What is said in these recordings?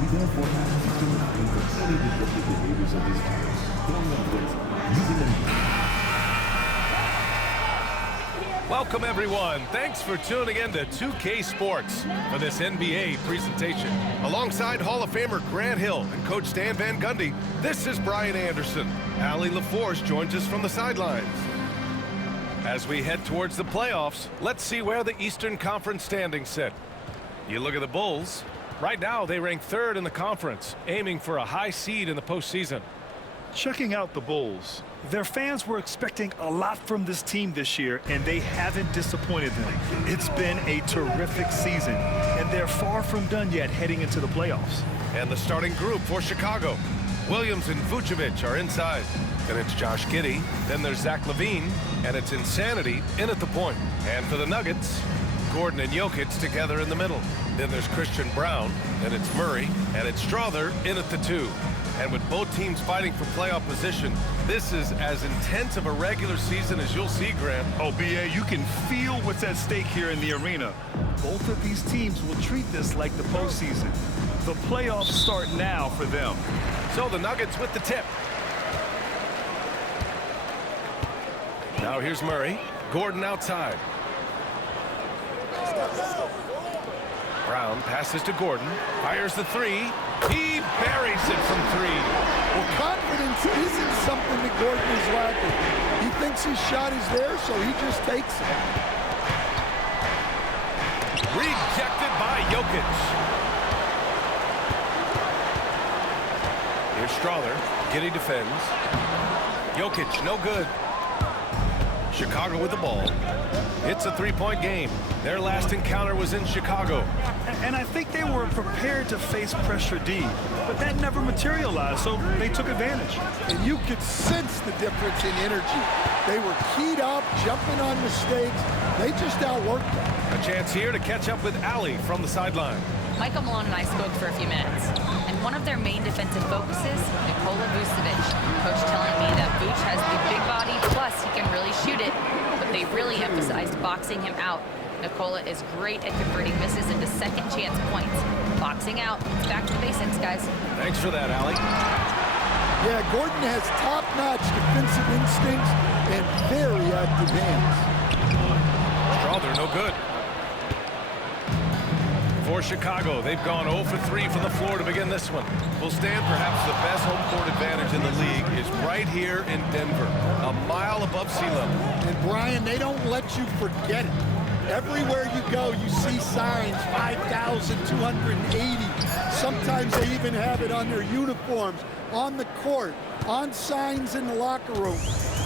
We therefore ask you to refrain from any disruptive behaviors of this type, throwing them blitz, using them. Welcome, everyone. Thanks for tuning in to 2K Sports for this NBA presentation. Alongside Hall of Famer Grant Hill and Coach Stan Van Gundy, this is Brian Anderson. Allie LaForce joins us from the sidelines. As we head towards the playoffs, let's see where the Eastern Conference standings sit. You look at the Bulls. Right now, they rank third in the conference, aiming for a high seed in the postseason. Checking out the Bulls, their fans were expecting a lot from this team this year, and they haven't disappointed them. It's been a terrific season, and they're far from done yet heading into the playoffs. And the starting group for Chicago. Williams and Vucevic are inside. Then it's Josh Giddey. Then there's Zach LaVine. And it's Insanity in at the point. And for the Nuggets, Gordon and Jokic together in the middle. Then there's Christian Brown. Then it's Murray. And it's Strother in at the 2. And with both teams fighting for playoff position, this is as intense of a regular season as you'll see, Grant. Oh, B.A., you can feel what's at stake here in the arena. Both of these teams will treat this like the postseason. The playoffs start now for them. So the Nuggets with the tip. Now here's Murray. Gordon outside. Brown passes to Gordon. Fires the 3. He buries it from 3. Well, confidence isn't something that Gordon is lacking. He thinks his shot is there, so he just takes it. Rejected by Jokic. Here's Strother. Giddey defends. Jokic, no good. Chicago with the ball. It's a 3-point game. Their last encounter was in Chicago. And I think they were prepared to face pressure D, but that never materialized, so they took advantage. And you could sense the difference in energy. They were keyed up, jumping on mistakes. They just outworked them. A chance here to catch up with Allie from the sideline. Michael Malone and I spoke for a few minutes, and one of their main defensive focuses, Nikola Vucevic. Coach telling me that Vuce has the big body, plus he can really shoot it, but they really emphasized boxing him out. Nikola is great at converting misses into second chance points. Boxing out. Back to the basics, guys. Thanks for that, Allie. Yeah, Gordon has top-notch defensive instincts and very active hands. Strother, no good. For Chicago, they've gone 0 for 3 from the floor to begin this one. Will stand perhaps the best home court advantage in the league is right here in Denver, a mile above sea level. And Brian, they don't let you forget it. Everywhere you go, you see signs, 5,280. Sometimes they even have it on their uniforms, on the court, on signs in the locker room.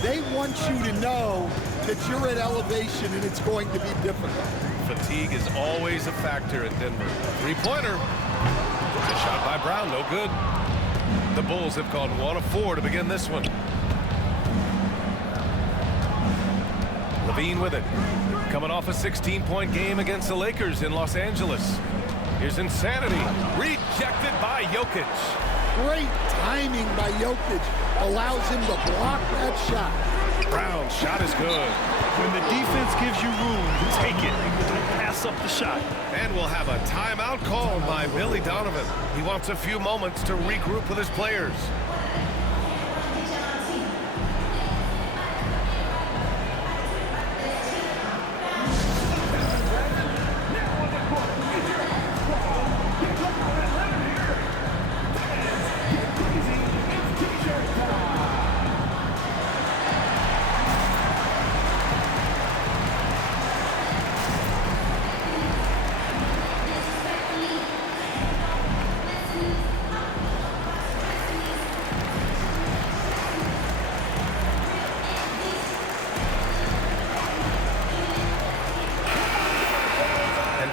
They want you to know that you're at elevation and it's going to be difficult. Fatigue is always a factor in Denver. Three-pointer. It's a shot by Brown, no good. The Bulls have gone 1 of 4 to begin this one. LaVine with it. Coming off a 16-point game against the Lakers in Los Angeles. Here's Insanity. Rejected by Jokic. Great timing by Jokic. Allows him to block that shot. Brown's shot is good. When the defense gives you room, take it. Don't pass up the shot. And we'll have a timeout called by Billy Donovan. He wants a few moments to regroup with his players.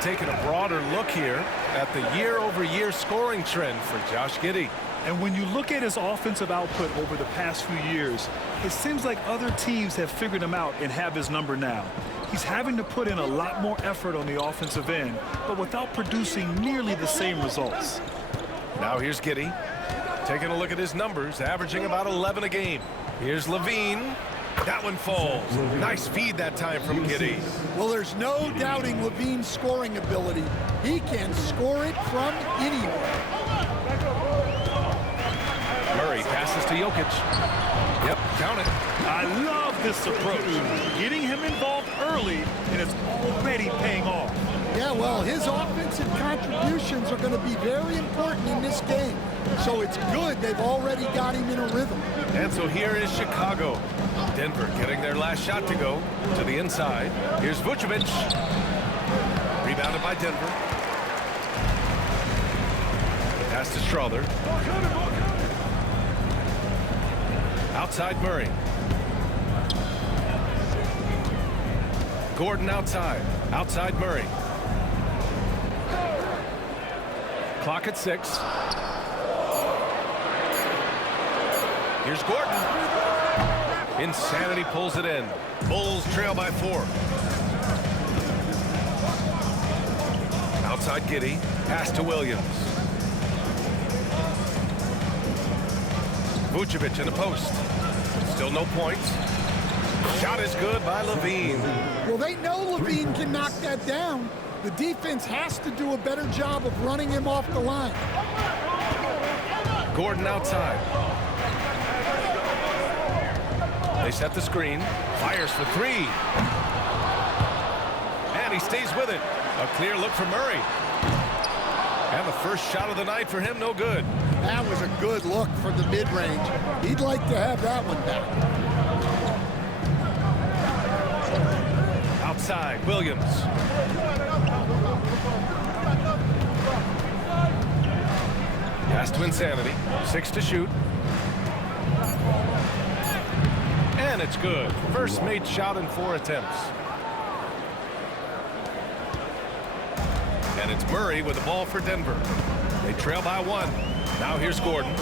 Taking a broader look here at the year-over-year scoring trend for Josh Giddey. And when you look at his offensive output over the past few years, it seems like other teams have figured him out and have his number now. He's having to put in a lot more effort on the offensive end, but without producing nearly the same results. Now here's Giddey. Taking a look at his numbers, averaging about 11 a game. Here's Levine. That one falls. Nice feed that time from Giddey. Well, there's no doubting Levine's scoring ability. He can score it from anywhere. Murray passes to Jokic. Yep, count it. I love this approach. Getting him involved early, and it's already paying off. Yeah, well, his offensive contributions are going to be very important in this game. So it's good they've already got him in a rhythm. And so here is Chicago. Denver getting their last shot to go to the inside. Here's Vucevic. Rebounded by Denver. Pass to Strother. Outside Murray. Gordon outside. Outside Murray. Clock at 6. Here's Gordon. Insanity pulls it in. Bulls trail by 4. Outside Giddey. Pass to Williams. Vucevic in the post. Still no points. Shot is good by Levine. Well, they know Levine can knock that down. The defense has to do a better job of running him off the line. Gordon outside. They set the screen. Fires for 3. And he stays with it. A clear look for Murray. And the first shot of the night for him, no good. That was a good look from the mid-range. He'd like to have that one back. Outside, Williams. Pass to Insanity. 6 to shoot. And it's good. First made shot in 4 attempts. And it's Murray with the ball for Denver. They trail by 1. Now here's Gordon.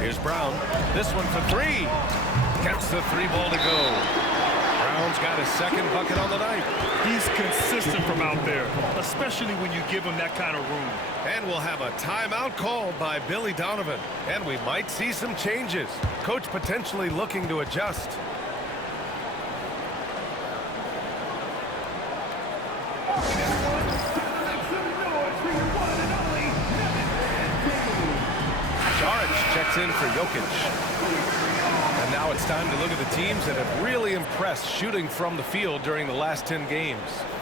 Here's Brown. This one for 3. Gets the 3 ball to go. Brown's got his second bucket on the night. He's consistent from out there, especially when you give him that kind of room. And we'll have a timeout called by Billy Donovan. And we might see some changes. Coach potentially looking to adjust. Checks in for Jokic. And now it's time to look at the teams that have really impressed shooting from the field during the last 10 games.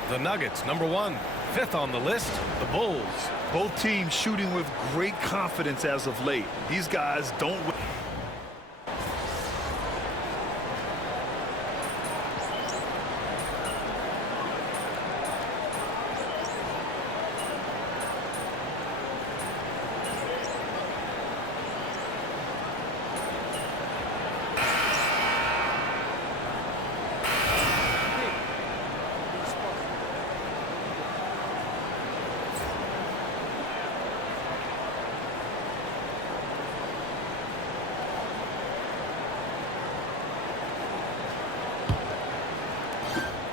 The Nuggets, number 1. 5th on the list, the Bulls. Both teams shooting with great confidence as of late. These guys don't...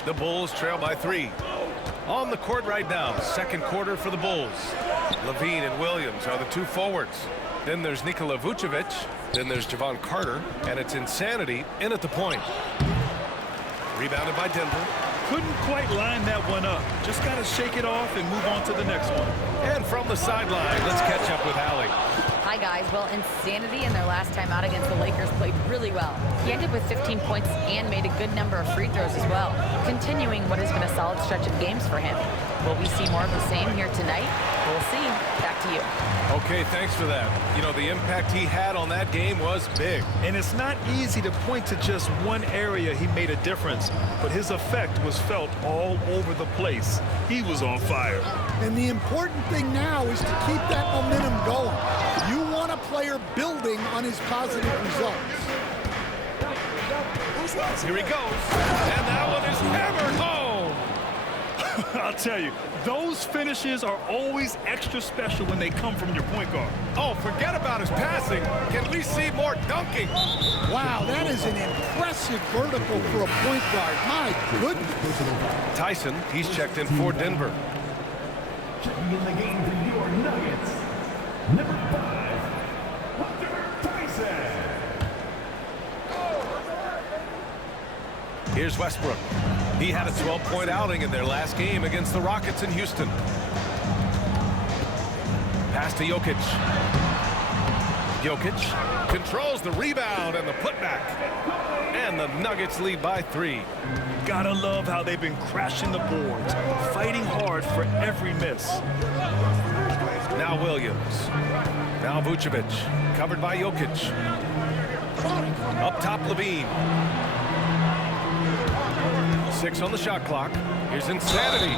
The Bulls trail by 3. On the court right now, second quarter for the Bulls. Levine and Williams are the 2 forwards. Then there's Nikola Vucevic. Then there's Javon Carter. And it's Insanity in at the point. Rebounded by Denver. Couldn't quite line that one up. Just got to shake it off and move on to the next one. And from the sideline, let's catch up with Allie. Hi, guys. Well, Insanity in their last time out against the Lakers played really well. He ended with 15 points and made a good number of free throws as well, continuing what has been a solid stretch of games for him. Will we see more of the same here tonight? We'll see. Back to you. Okay, thanks for that. You know, the impact he had on that game was big. And it's not easy to point to just one area he made a difference, but his effect was felt all over the place. He was on fire. And the important thing now is to keep that momentum going. You want a player building on his positive results. Here he goes. And that one is hammered home. I'll tell you, those finishes are always extra special when they come from your point guard. Oh, forget about his passing. Can we see more dunking? Wow, that is an impressive vertical for a point guard. My goodness. Tyson, he's checked in for Denver. Checking in the game for your Nuggets, number 5, Hunter Tyson. Here's Westbrook. He had a 12-point outing in their last game against the Rockets in Houston. Pass to Jokic. Jokic controls the rebound and the putback. And the Nuggets lead by 3. Gotta love how they've been crashing the boards, fighting hard for every miss. Now Williams. Now Vucevic. Covered by Jokic. Up top, Levine. 6 on the shot clock. Here's insanity.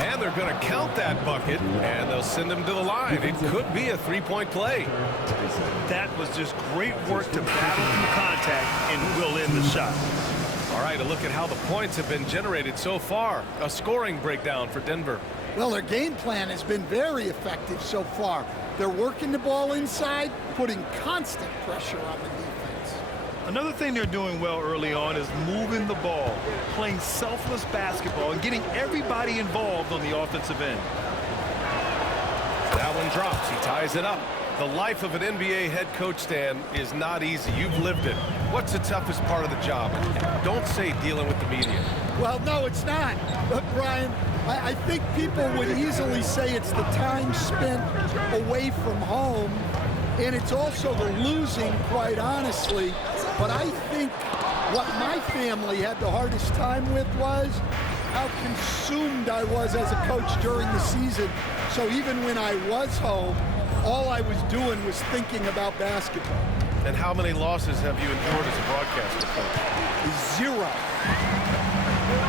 And they're going to count that bucket, and they'll send him to the line. It could be a 3-point play. That was just great work to battle through contact and will in the shot. All right, a look at how the points have been generated so far. A scoring breakdown for Denver. Well, their game plan has been very effective so far. They're working the ball inside, putting constant pressure on the defense. Another thing they're doing well early on is moving the ball, playing selfless basketball, and getting everybody involved on the offensive end. That one drops. He ties it up. The life of an NBA head coach, Stan, is not easy. You've lived it. What's the toughest part of the job? Don't say dealing with the media. Well, no, it's not. But, Brian, I think people would easily say it's the time spent away from home, and it's also the losing, quite honestly. But I think what my family had the hardest time with was how consumed I was as a coach during the season. So even when I was home, all I was doing was thinking about basketball. And how many losses have you endured as a broadcaster coach? 0.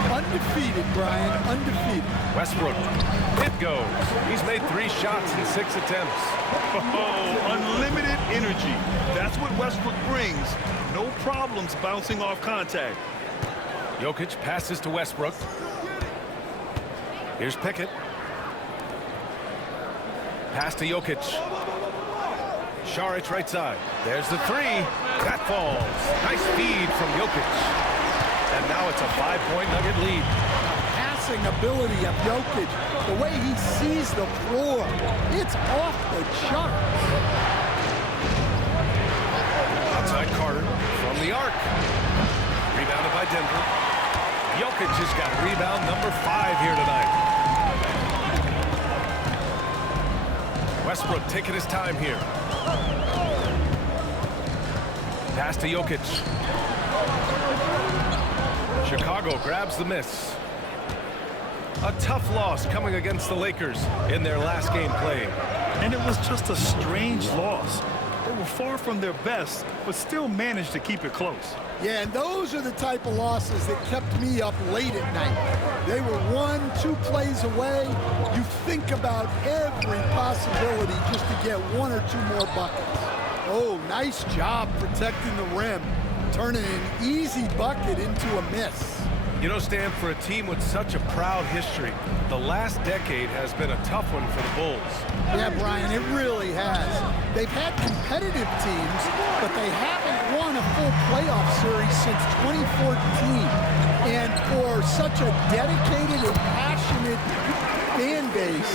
Undefeated, Brian, undefeated. Westbrook. It goes. He's made 3 shots in 6 attempts. Oh, unlimited energy. That's what Westbrook brings. No problems bouncing off contact. Jokic passes to Westbrook. Here's Pickett. Pass to Jokic. Šarić right side. There's the 3. That falls. Nice feed from Jokic. And now it's a 5-point Nugget lead. Passing ability of Jokic, the way he sees the floor, it's off the charts. Outside Carter from the arc. Rebounded by Denver. Jokic has got rebound number 5 here tonight. Westbrook taking his time here. Pass to Jokic. Chicago grabs the miss. A tough loss coming against the Lakers in their last game played. And it was just a strange loss. They were far from their best, but still managed to keep it close. Yeah, and those are the type of losses that kept me up late at night. They were 1-2 plays away. You think about every possibility just to get 1 or 2 more buckets. Oh, nice job protecting the rim, turning an easy bucket into a miss. You know, Stan, for a team with such a proud history, the last decade has been a tough one for the Bulls. Yeah, Brian, it really has. They've had competitive teams, but they haven't won a full playoff series since 2014. And for such a dedicated and passionate fan base,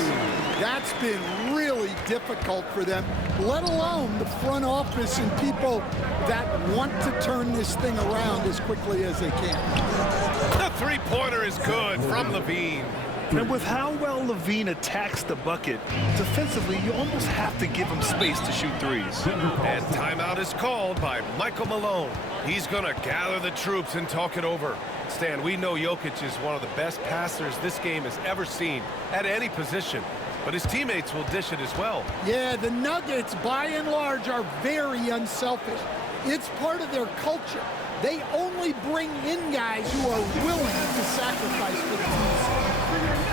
that's been really difficult for them, let alone the front office and people that want to turn this thing around as quickly as they can. The 3-pointer is good from Levine. And with how well Levine attacks the bucket, defensively, you almost have to give him space to shoot threes. And timeout is called by Michael Malone. He's going to gather the troops and talk it over. Stan, we know Jokic is one of the best passers this game has ever seen at any position, but his teammates will dish it as well. Yeah, the Nuggets, by and large, are very unselfish. It's part of their culture. They only bring in guys who are willing to sacrifice for the team.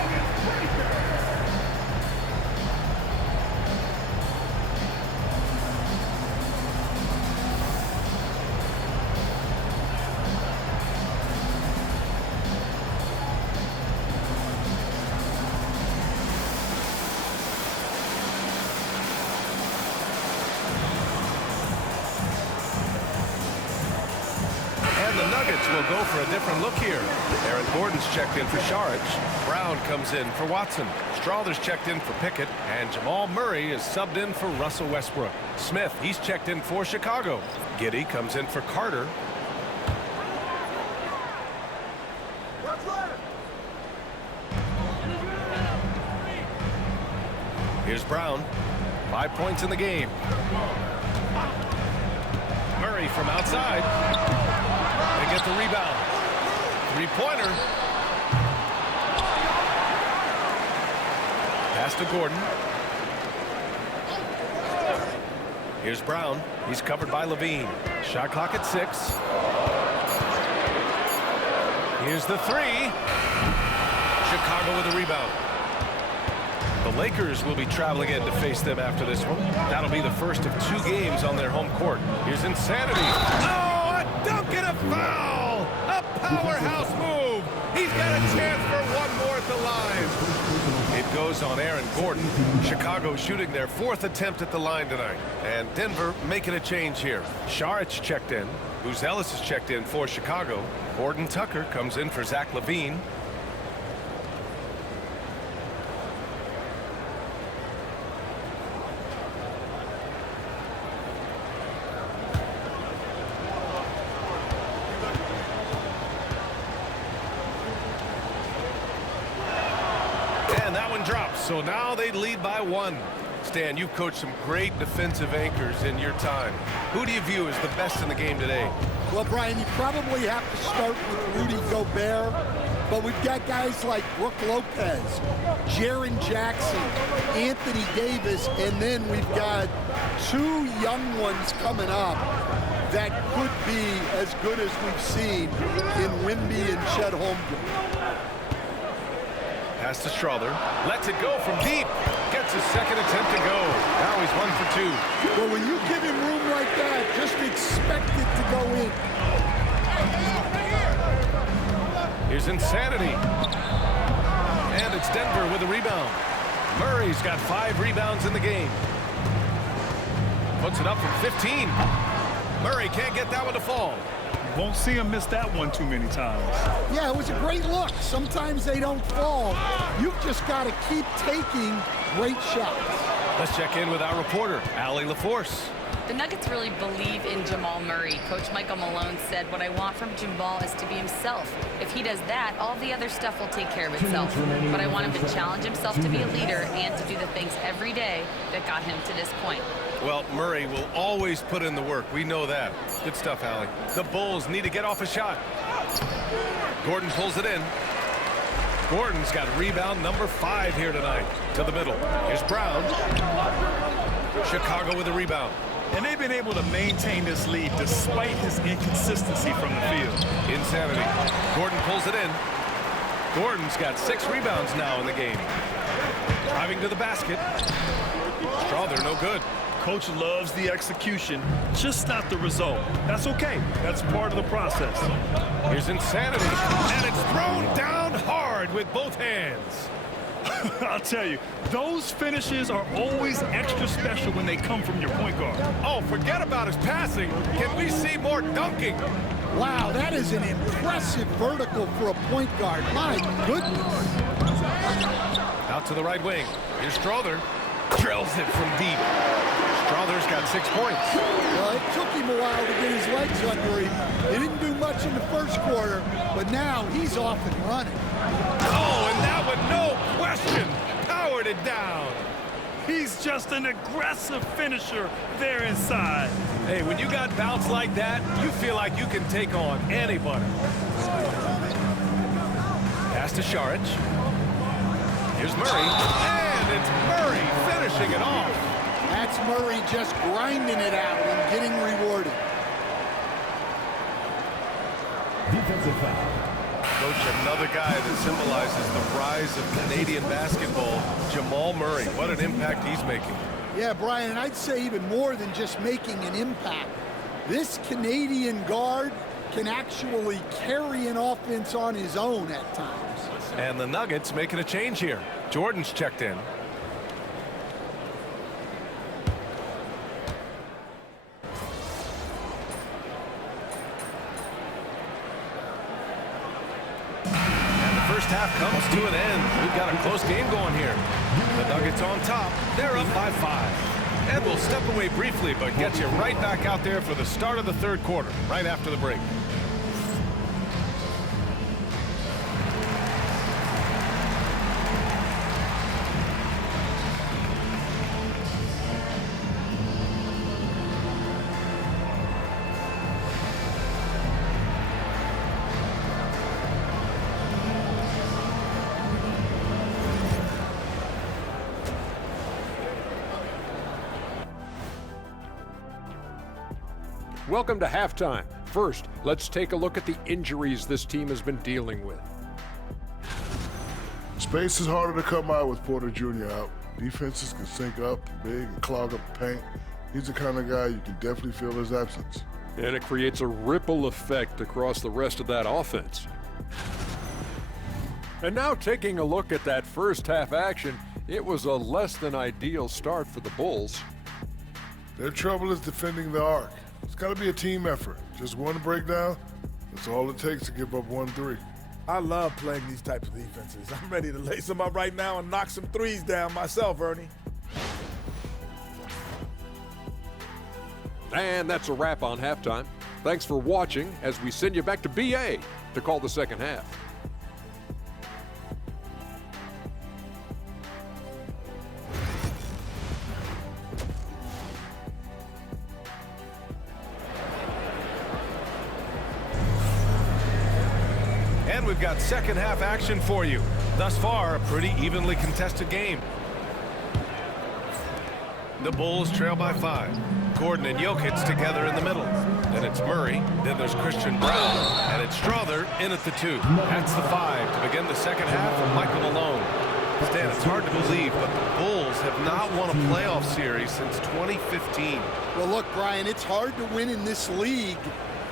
Nuggets will go for a different look here. Aaron Gordon's checked in for Saric. Brown comes in for Watson. Strother's checked in for Pickett. And Jamal Murray is subbed in for Russell Westbrook. Smith, he's checked in for Chicago. Giddey comes in for Carter. Here's Brown. 5 points in the game. Murray from outside. They get the rebound. Three-pointer. Pass to Gordon. Here's Brown. He's covered by Levine. Shot clock at 6. Here's the three. Chicago with a rebound. The Lakers will be traveling in to face them after this one. That'll be the first of 2 games on their home court. Here's insanity. Oh, a dunk and a foul! A powerhouse move! He's got a chance for one more at the line. It goes on Aaron Gordon. Chicago shooting their 4th attempt at the line tonight. And Denver making a change here. Saric checked in. Ellis is checked in for Chicago. Gordon Tucker comes in for Zach LaVine. So now they lead by 1. Stan, you've coached some great defensive anchors in your time. Who do you view as the best in the game today? Well, Brian, you probably have to start with Rudy Gobert, but we've got guys like Brook Lopez, Jaren Jackson, Anthony Davis, and then we've got 2 young ones coming up that could be as good as we've seen in Wemby and Chet Holmgren. Pass to Strother. Lets it go from deep. Gets his 2nd attempt to go. Now he's 1 for 2. Well, when you give him room like that, just expect it to go in. Here's insanity. And it's Denver with a rebound. Murray's got 5 rebounds in the game. Puts it up from 15. Murray can't get that one to fall. Won't see him miss that one too many times. Yeah, it was a great look. Sometimes they don't fall. You've just got to keep taking great shots. Let's check in with our reporter, Allie LaForce. The Nuggets really believe in Jamal Murray. Coach Michael Malone said, what I want from Jamal is to be himself. If he does that, all the other stuff will take care of itself. But I want him to challenge himself to be a leader and to do the things every day that got him to this point. Well, Murray will always put in the work. We know that. Good stuff, Allie. The Bulls need to get off a shot. Gordon pulls it in. Gordon's got rebound number 5 here tonight. To the middle. Here's Brown. Chicago with a rebound. And they've been able to maintain this lead despite his inconsistency from the field. Insanity. Gordon pulls it in. Gordon's got 6 rebounds now in the game. Driving to the basket. Strother, no good. Coach loves the execution, just not the result. That's okay. That's part of the process. Here's insanity. And it's thrown down hard with both hands. I'll tell you, those finishes are always extra special when they come from your point guard. Oh, forget about his passing. Can we see more dunking? Wow, that is an impressive vertical for a point guard. My goodness. Out to the right wing. Here's Strother. Drills it from deep. Strother's got 6 points. Well, it took him a while to get his legs under him. He didn't do much in the first quarter, but now he's off and running. Oh, and that one, no question, powered it down. He's just an aggressive finisher there inside. Hey, when you got bounce like that, you feel like you can take on anybody. Pass to Saric. Here's Murray, and it's Murray finishing it off. That's Murray just grinding it out and getting rewarded. Defensive foul. Coach, another guy that symbolizes the rise of Canadian basketball, Jamal Murray. What an impact he's making. Yeah, Brian, and I'd say even more than just making an impact. This Canadian guard can actually carry an offense on his own at times. And the Nuggets making a change here. Jordan's checked in. first half comes to an end. We've got a close game going here. The Nuggets on top. They're up by 5. And we'll step away briefly, but get you right back out there for the start of the third quarter, right after the break. Welcome to halftime. First, let's take a look at the injuries this team has been dealing with. Space is harder to come out with Porter Jr. out. Defenses can sync up big and clog up the paint. He's the kind of guy you can definitely feel his absence. And it creates a ripple effect across the rest of that offense. And now taking a look at that first half action, it was a less than ideal start for the Bulls. Their trouble is defending the arc. It's got to be a team effort. Just one breakdown, that's all it takes to give up 1-3. I love playing these types of defenses. I'm ready to lace them up right now and knock some threes down myself, Ernie. And that's a wrap on halftime. Thanks for watching as we send you back to BA to call the second half. And we've got second half action for you. Thus far, a pretty evenly contested game. The Bulls trail by 5. Gordon and Jokic together in the middle. Then it's Murray. Then there's Christian Brown. And it's Strother in at the 2. That's the 5 to begin the second half for Michael Malone. Stan, it's hard to believe, but the Bulls have not won a playoff series since 2015. Well, look, Brian, it's hard to win in this league.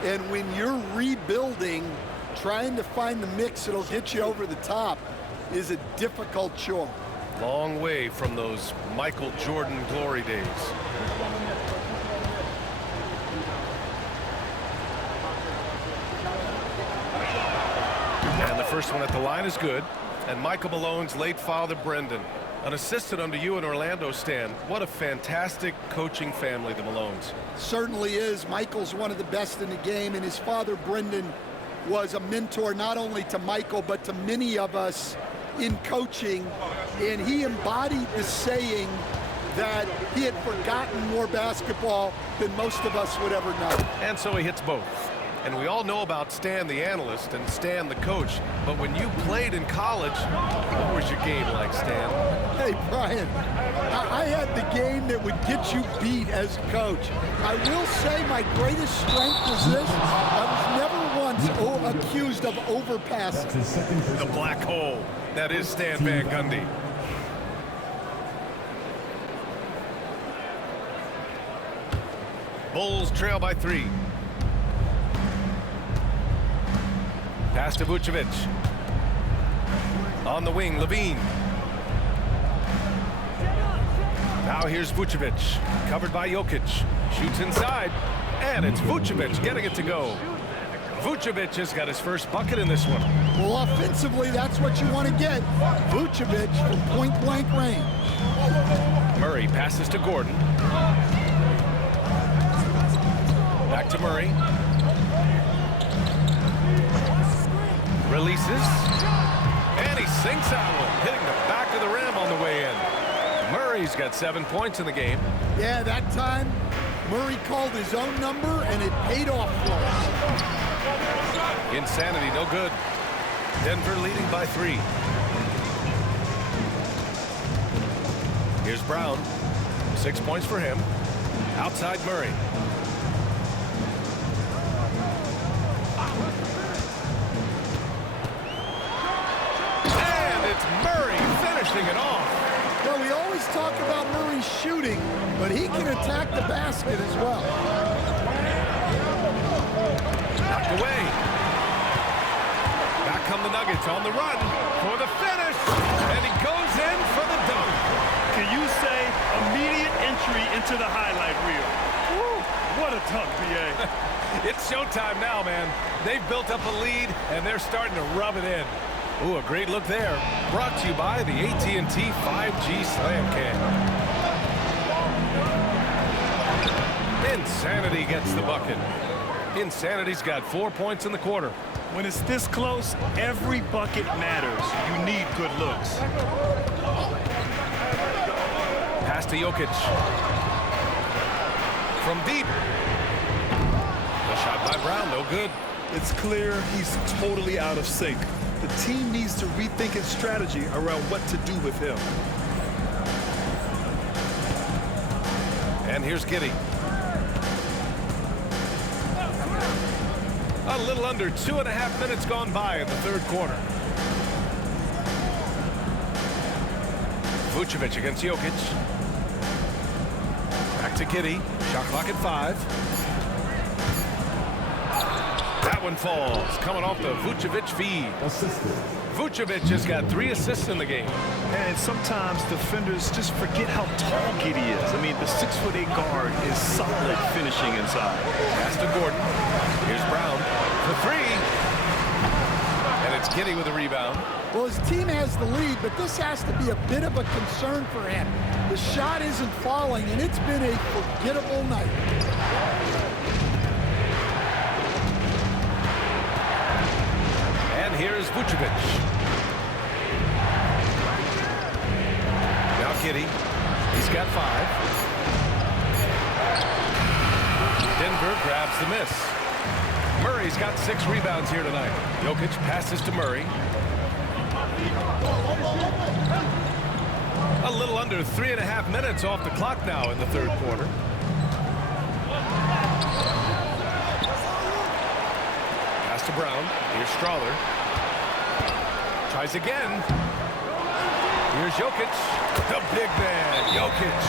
And when you're rebuilding, trying to find the mix that'll get you over the top is a difficult chore. Long way from those Michael Jordan glory days. And the first one at the line is good. And Michael Malone's late father, Brendan, an assistant under you in Orlando, Stan. What a fantastic coaching family, the Malones. Certainly is. Michael's one of the best in the game, and his father, Brendan, was a mentor not only to Michael but to many of us in coaching, and he embodied the saying that he had forgotten more basketball than most of us would ever know. And so he hits both. And we all know about Stan the analyst and Stan the coach, but when you played in college, what was your game like, Stan? Hey, Brian, I had the game that would get you beat as a coach. I will say my greatest strength was this. I was never once accused of overpassing. The black hole. That is Stan Van Gundy. Bulls trail by 3. Pass to Vucevic. On the wing, Levine. Now here's Vucevic, covered by Jokic. Shoots inside, and it's Vucevic getting it to go. Vucevic has got his first bucket in this one. Well, offensively, that's what you want to get. Vucevic from point-blank range. Murray passes to Gordon. Back to Murray. Releases. And he sinks that one, hitting the back of the rim on the way in. Murray's got 7 points in the game. Yeah, that time, Murray called his own number, and it paid off for him. Insanity, no good. Denver leading by 3. Here's Brown. 6 points for him. Outside Murray. And it's Murray finishing it off. Well, we always talk about Murray shooting, but he can attack the basket as well. Knocked away. Back come the Nuggets on the run for the finish. And he goes in for the dunk. Can you say immediate entry into the highlight reel? Woo, what a dunk, BA. It's showtime now, man. They've built up a lead, and they're starting to rub it in. Ooh, a great look there. Brought to you by the AT&T 5G Slam Cam. Insanity gets the bucket. Insanity's got 4 points in the quarter. When it's this close, every bucket matters. You need good looks. Pass to Jokic. From deep. The shot by Brown, no good. It's clear he's totally out of sync. The team needs to rethink its strategy around what to do with him. And here's Giddey. A little under 2.5 minutes gone by in the third quarter. Vucevic against Jokic. Back to Giddey. Shot clock at 5. That one falls. Coming off the Vucevic feed. Vucevic has got 3 assists in the game. And sometimes defenders just forget how tall Giddey is. I mean, the 6'8" guard is solid finishing inside. Pass to Gordon. Here's Brown for 3. And it's Giddey with a rebound. Well, his team has the lead, but this has to be a bit of a concern for him. The shot isn't falling, and it's been a forgettable night. And here's Vucevic. Now Giddey. He's got 5. Denver grabs the miss. Murray's got 6 rebounds here tonight. Jokic passes to Murray. A little under 3.5 minutes off the clock now in the third quarter. Pass to Brown. Here's Strawler. Tries again. Here's Jokic. The big man, Jokic.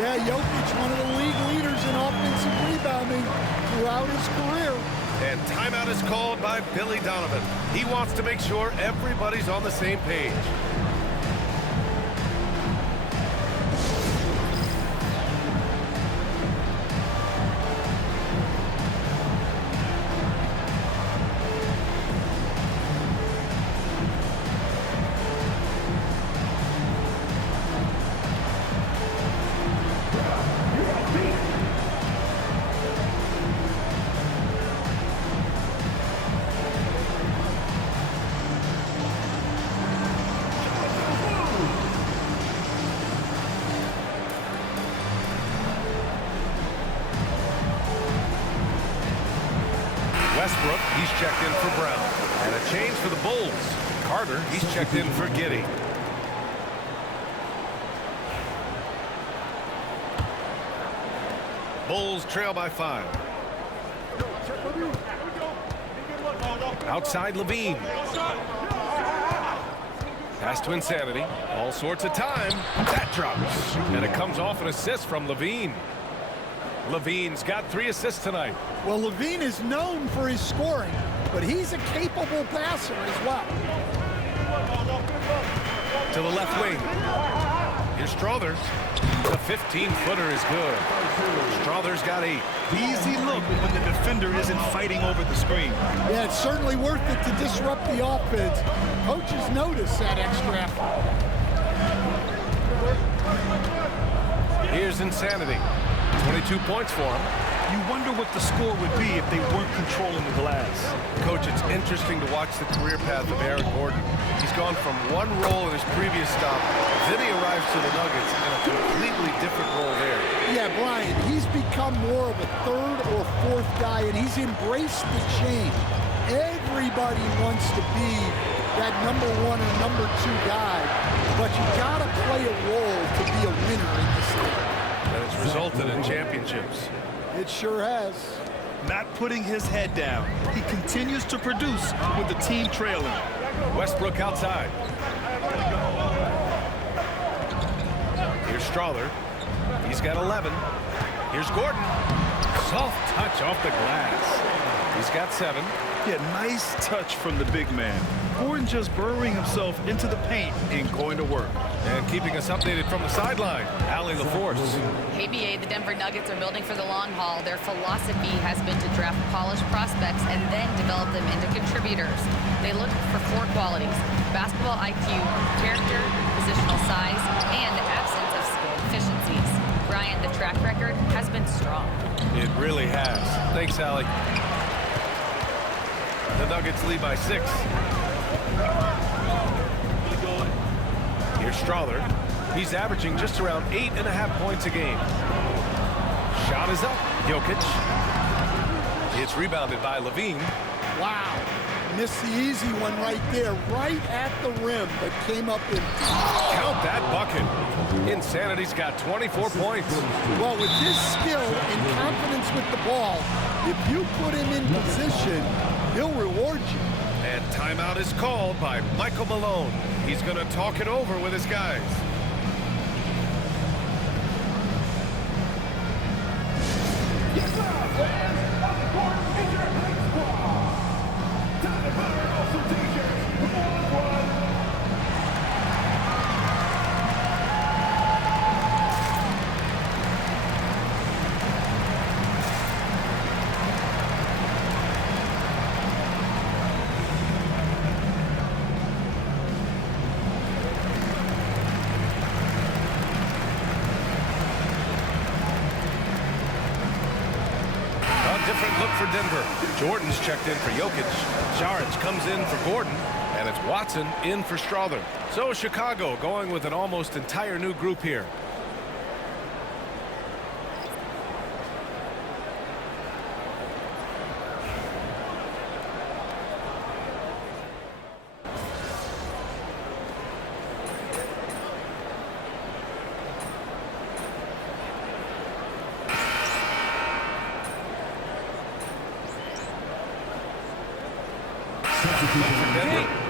Yeah, Jokic, one of the league leaders in offensive rebounding throughout his career. And timeout is called by Billy Donovan. He wants to make sure everybody's on the same page. Westbrook, he's checked in for Brown. And a change for the Bulls. Carter, he's checked in for Giddey. Bulls trail by 5. Outside Levine. Pass to Insanity. All sorts of time. That drops. And it comes off an assist from Levine. Levine's got 3 assists tonight. Well, Levine is known for his scoring, but he's a capable passer as well. To the left wing. Here's Strawler. The 15-footer is good. Strawler's got 8. Easy look when the defender isn't fighting over the screen. Yeah, it's certainly worth it to disrupt the offense. Coaches notice that extra effort. Here's Insanity. 22 points for him. You wonder what the score would be if they weren't controlling the glass. Coach, it's interesting to watch the career path of Aaron Gordon. He's gone from one role in his previous stop, then he arrives to the Nuggets in a completely different role there. Yeah, Brian, he's become more of a 3rd or 4th guy, and he's embraced the change. Everybody wants to be that number 1 or number 2 guy, but you gotta play a role to be a winner in this league. And it's resulted in championships. It sure has. Not putting his head down. He continues to produce with the team trailing. Westbrook outside. Here's Strawler. He's got 11. Here's Gordon. Soft touch off the glass. He's got 7. Yeah, nice touch from the big man. Gordon just burrowing himself into the paint and going to work. And keeping us updated from the sideline, Allie LaForce. KBA, the Denver Nuggets are building for the long haul. Their philosophy has been to draft polished prospects and then develop them into contributors. They look for 4 qualities: basketball IQ, character, positional size, and the absence of skill deficiencies. Brian, the track record has been strong. It really has. Thanks, Allie. The Nuggets lead by 6. Here's Strother. He's averaging just around 8.5 points a game. Shot is up. Jokic. It's rebounded by Levine. Wow. Missed the easy one right there, right at the rim, but came up in. Count that bucket. Insanity's got 24 points. Well, with his skill and confidence with the ball, if you put him in position, he'll reward you. And timeout is called by Michael Malone. He's going to talk it over with his guys. Different look for Denver. Jordan's checked in for Jokic. Saric comes in for Gordon. And it's Watson in for Strother. So Chicago going with an almost entire new group here.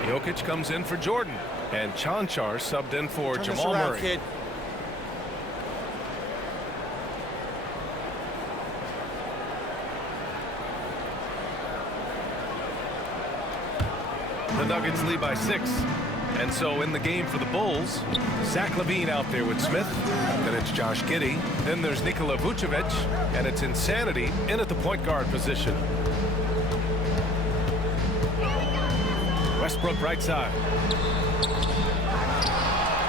Jokic comes in for Jordan, and Chanchar subbed in for Jamal Murray. Kid. The Nuggets lead by 6. And so in the game for the Bulls, Zach LaVine out there with Smith. Then it's Josh Giddey. Then there's Nikola Vucevic. And it's Insanity in at the point guard position. Westbrook right side.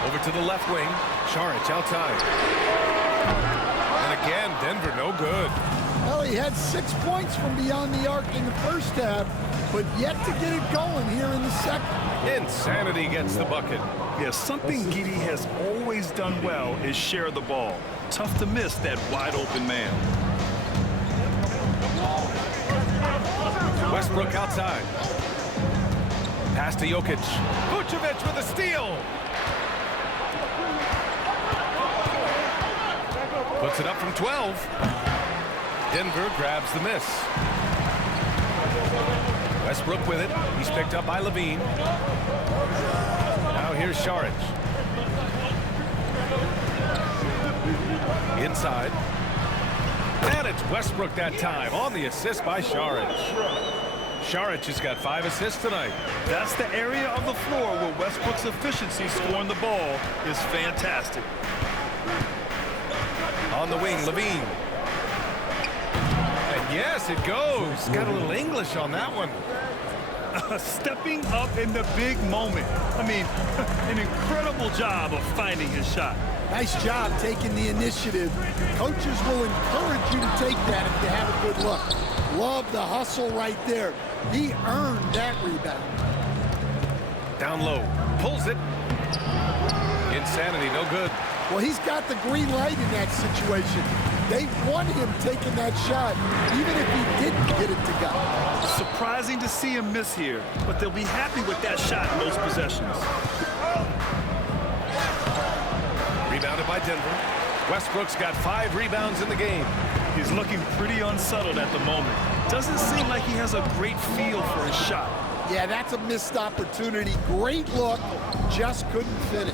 Over to the left wing. Saric outside. And again, Denver no good. Well, he had 6 points from beyond the arc in the first half, but yet to get it going here in the second. Insanity gets the bucket. Yeah, something Giddey has always done well is share the ball. Tough to miss that wide open man. Westbrook outside. Pass to Jokic. Vucevic with a steal. Puts it up from 12. Denver grabs the miss. Westbrook with it. He's picked up by LaVine. Now here's Saric. Inside. And it's Westbrook that time on the assist by Saric. Saric has got 5 assists tonight. That's the area of the floor where Westbrook's efficiency scoring the ball is fantastic. On the wing, LaVine. And yes, it goes. Got a little English on that one. Stepping up in the big moment. I mean, an incredible job of finding his shot. Nice job taking the initiative. Coaches will encourage you to take that if you have a good look. Love the hustle right there. He earned that rebound. Down low. Pulls it. Insanity, no good. Well, he's got the green light in that situation. They want him taking that shot, even if he didn't get it to go. Surprising to see him miss here, but they'll be happy with that shot in those possessions. Rebounded by Denver. Westbrook's got 5 rebounds in the game. He's looking pretty unsettled at the moment. Doesn't seem like he has a great feel for his shot. Yeah, that's a missed opportunity. Great look, just couldn't finish.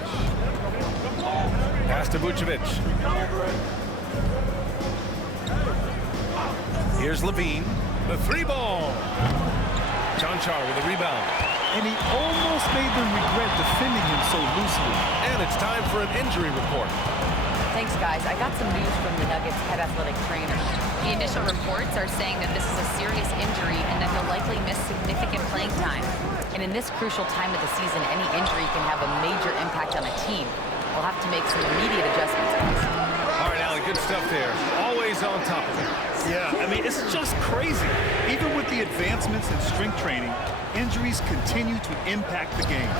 Pass to Vucevic. Here's LaVine. The 3-ball. Chanchar with a rebound. And he almost made them regret defending him so loosely. And it's time for an injury report. Thanks, guys. I got some news from the Nuggets head athletic trainer. The initial reports are saying that this is a serious injury and that he'll likely miss significant playing time. In And in this crucial time of the season, any injury can have a major impact on a team. We'll have to make some immediate adjustments, guys. All right, Allie, good stuff there. Always on top of it. Yeah, I mean, it's just crazy. Even with the advancements in strength training, injuries continue to impact the game.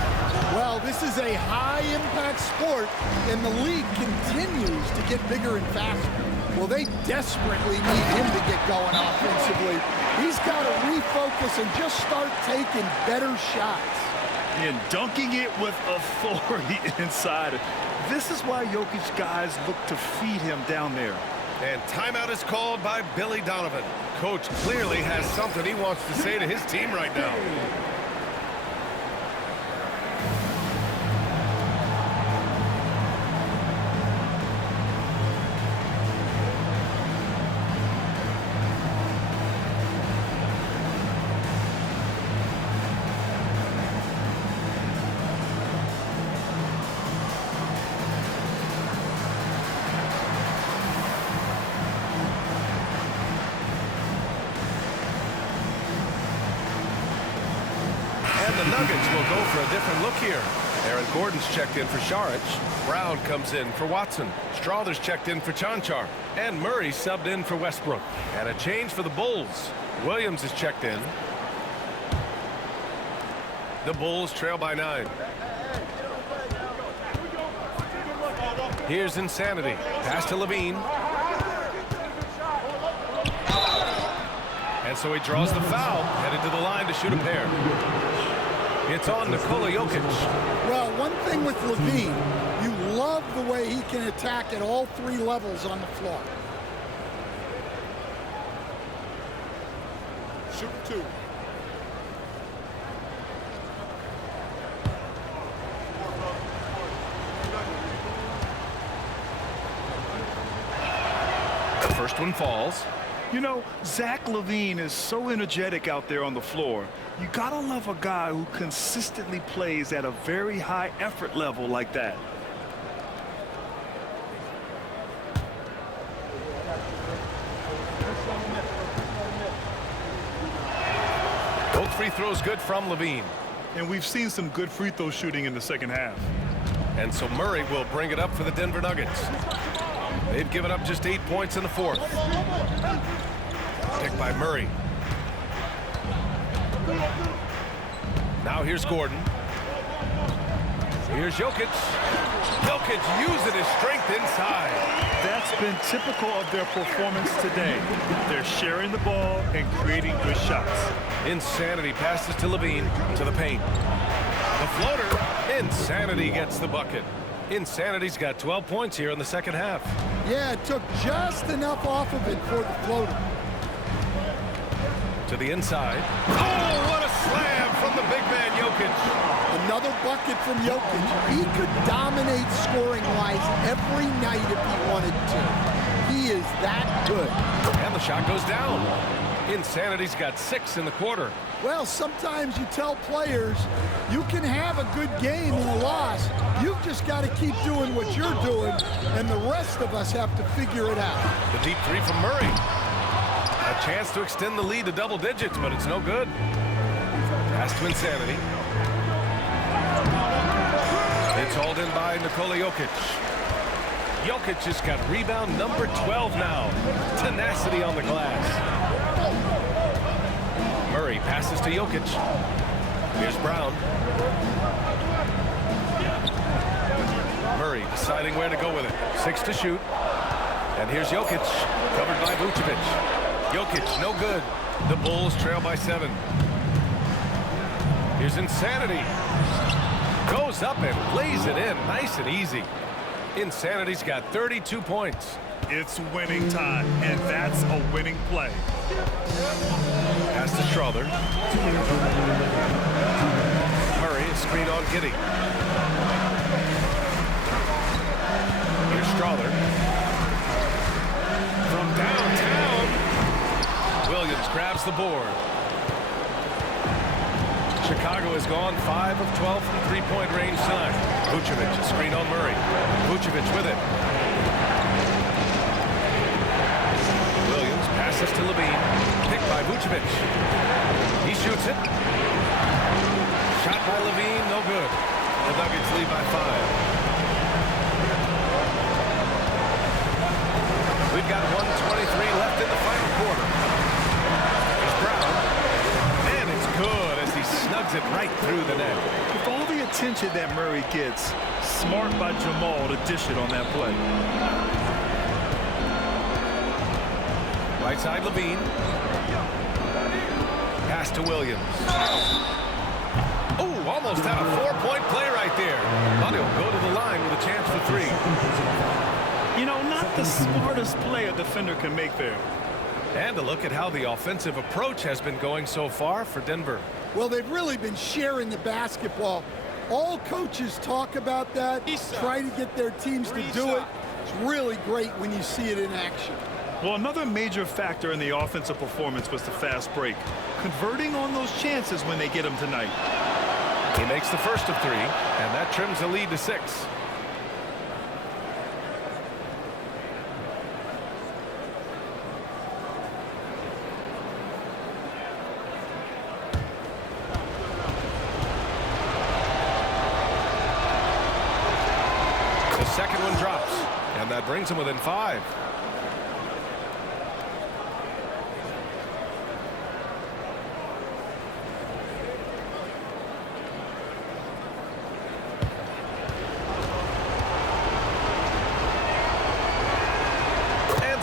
Well, this is a high-impact sport, and the league continues to get bigger and faster. Well, they desperately need him to get going offensively. He's got to refocus and just start taking better shots. And dunking it with authority inside. This is why Jokic guys look to feed him down there. And timeout is called by Billy Donovan. Coach clearly has something he wants to say to his team right now. The Nuggets will go for a different look here. Aaron Gordon's checked in for Šarić. Brown comes in for Watson. Strother's checked in for Čančar. And Murray subbed in for Westbrook. And a change for the Bulls. Williams is checked in. The Bulls trail by 9. Here's Insanity. Pass to Levine. And so he draws the foul. Headed to the line to shoot a pair. It's on Nikola Jokic. Well, one thing with Levine, you love the way he can attack at all three levels on the floor. Shoot 2. The first one falls. You know, Zach LaVine is so energetic out there on the floor. You gotta love a guy who consistently plays at a very high effort level like that. Both free throws good from Levine. And we've seen some good free throw shooting in the second half. And so Murray will bring it up for the Denver Nuggets. They've given up just 8 points in the fourth. Pick by Murray. Now here's Gordon. Here's Jokic. Jokic using his strength inside. That's been typical of their performance today. They're sharing the ball and creating good shots. Insanity passes to Levine to the paint. The floater. Insanity gets the bucket. Insanity's got 12 points here in the second half. Yeah, it took just enough off of it for the floater. To the inside. Oh, what a slam from the big man Jokic. Another bucket from Jokic. He could dominate scoring-wise every night if he wanted to. He is that good. And the shot goes down. Insanity's got 6 in the quarter. Well, sometimes you tell players you can have a good game in a loss. You've just got to keep doing what you're doing, and the rest of us have to figure it out. The deep three from Murray. A chance to extend the lead to double digits, but it's no good. Pass to Insanity. It's hauled in by Nikola Jokic. Jokic has got rebound number 12 now. Tenacity on the glass. Murray passes to Jokic. Here's Brown. Murray deciding where to go with it. 6 to shoot. And here's Jokic, covered by Vucevic. Jokic, no good. The Bulls trail by 7. Here's Insanity. Goes up and lays it in, nice and easy. Insanity's got 32 points. It's winning time, and that's a winning play. Pass to Strother. Murray, a screen on Giddey. Here's Strother. From downtown, Williams grabs the board. Chicago has gone 5 of 12 from three-point range tonight. Vucevic, a screen on Murray. Vucevic with it. Williams passes to Levine. Picked by Vucevic. He shoots it. by 5. We've got 1:23 left in the final quarter. There's Brown. And it's good as he snugs it right through the net. With all the attention that Murray gets, smart by Jamal to dish it on that play. Right side, Levine. Pass to Williams. Oh, almost had a 4-point play right there. But he'll go to the line with a chance for 3. You know, not the smartest play a defender can make there. And a look at how the offensive approach has been going so far for Denver. Well, they've really been sharing the basketball. All coaches talk about that, try to get their teams to do it. It's really great when you see it in action. Well, another major factor in the offensive performance was the fast break. Converting on those chances when they get them tonight. He makes the first of 3, and that trims the lead to 6. The second one drops, and that brings him within 5.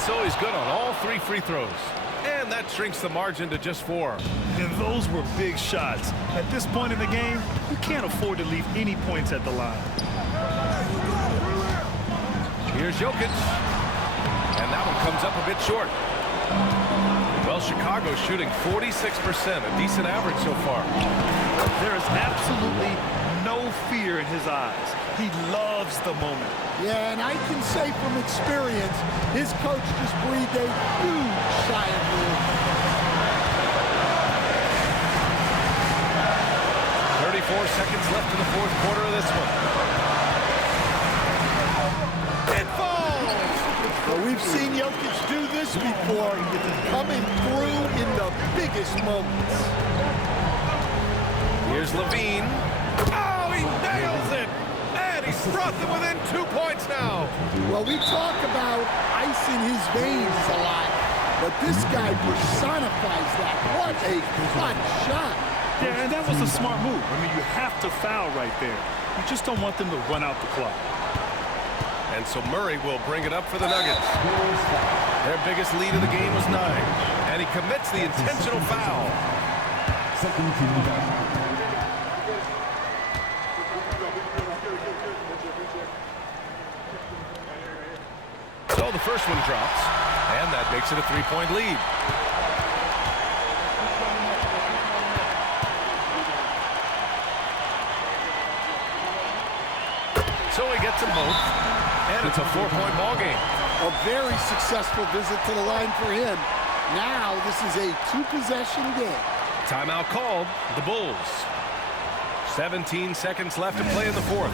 So he's good on all 3 free throws. And that shrinks the margin to just 4. And those were big shots. At this point in the game, you can't afford to leave any points at the line. Here's Jokic. And that one comes up a bit short. Well, Chicago's shooting 46%, a decent average so far. There is absolutely no fear in his eyes. He loves the moment. Yeah, and I can say from experience, his coach just breathed a huge sigh of relief. 34 seconds left in the 4th quarter of this one. It falls! Well, we've seen Jokic do this before, coming through in the biggest moments. Here's Levine. Oh, he nails it! He's brought them within 2 points now. Well, we talk about ice in his veins a lot, but this guy personifies that. What a clutch shot. Yeah, and that was a smart move. I mean, you have to foul right there. You just don't want them to run out the clock. And so Murray will bring it up for the Nuggets. Their biggest lead of the game was 9, and he commits the intentional foul. Second team foul. So the first one drops, and that makes it a 3-point lead. So he gets them both, and it's a 4-point ball game. A very successful visit to the line for him. Now this is a 2-possession game. Timeout called, the Bulls. 17 seconds left to play in the 4th.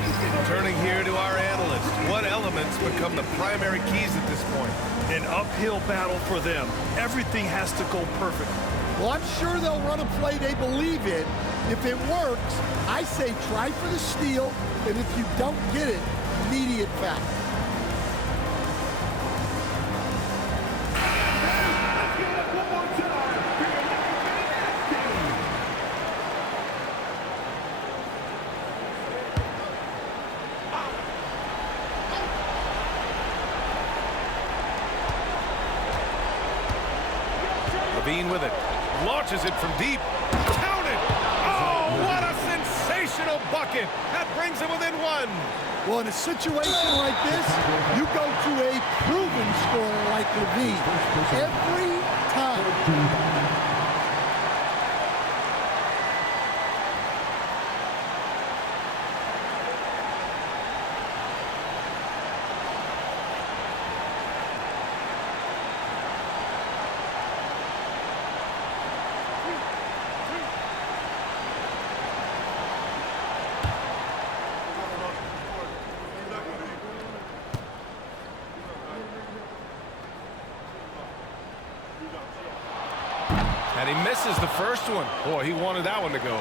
Turning here to our analyst. What elements become the primary keys at this point? An uphill battle for them. Everything has to go perfectly. Well, I'm sure they'll run a play they believe in. If it works, I say try for the steal, and if you don't get it, immediate foul. Levine with it. Launches it from deep. Count it! Oh, what a sensational bucket! That brings him within 1. Well, in a situation like this, you go to a proven scorer like Levine every time. And he misses the first one. Boy, he wanted that one to go.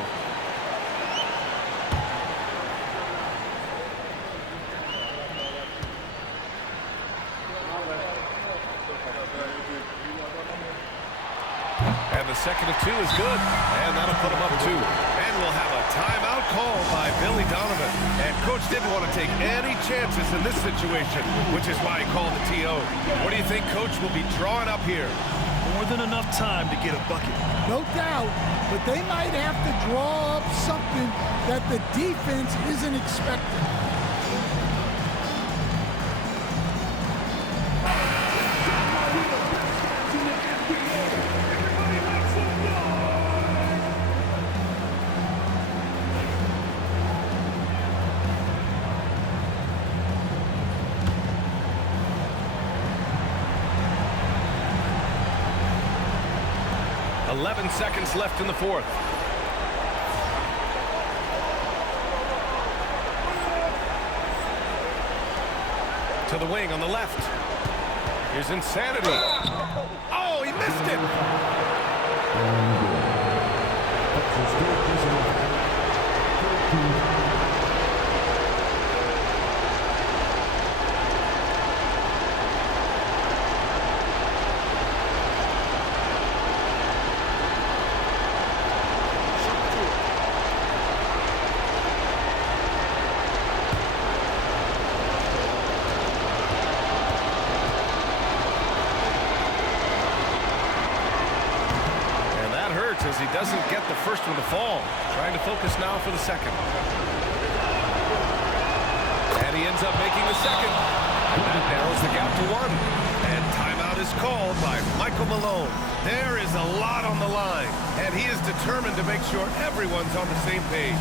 a second of 2 is good, and that'll put him up 2. And we'll have a timeout called by Billy Donovan. And Coach didn't want to take any chances in this situation, which is why he called the TO. What do you think Coach will be drawing up here? More than enough time to get a bucket. No doubt, but they might have to draw up something that the defense isn't expecting. Seconds left in the fourth. To the wing on the left. Here's Insanity. Oh, he missed it. As he doesn't get the first one to fall. Trying to focus now for the second. And he ends up making the second. And that narrows the gap to 1. And timeout is called by Michael Malone. There is a lot on the line. And he is determined to make sure everyone's on the same page.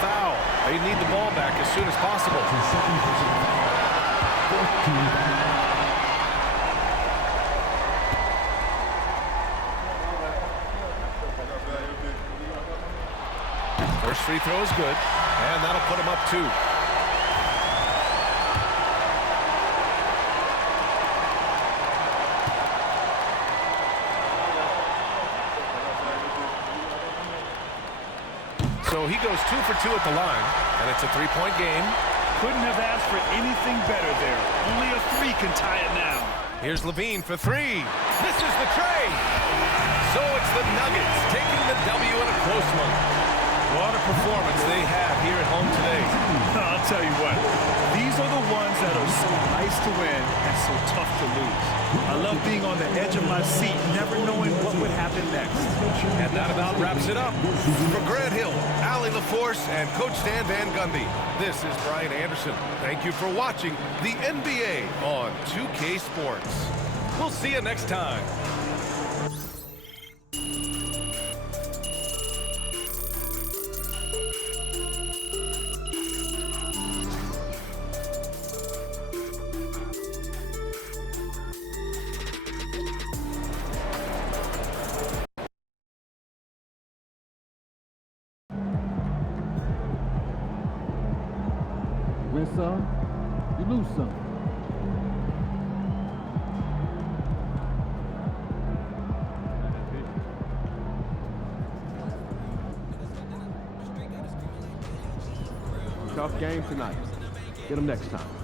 Foul. They need the ball back as soon as possible. First free throw is good, and that'll put him up 2. So he goes 2 for 2 at the line, and it's a 3-point game. Couldn't have asked for anything better there. Only a 3 can tie it now. Here's Levine for 3. This is the trade. So it's the Nuggets taking the W in a close one. What a performance they have here at home today. I'll tell you what, these are the ones that are so nice to win and so tough to lose. I love being on the edge of my seat, never knowing what would happen next. And that about wraps it up. For Grant Hill, Allie LaForce, and Coach Stan Van Gundy, this is Brian Anderson. Thank you for watching the NBA on 2K Sports. We'll see you next time. Win some, you lose some. Tough game tonight. Get them next time.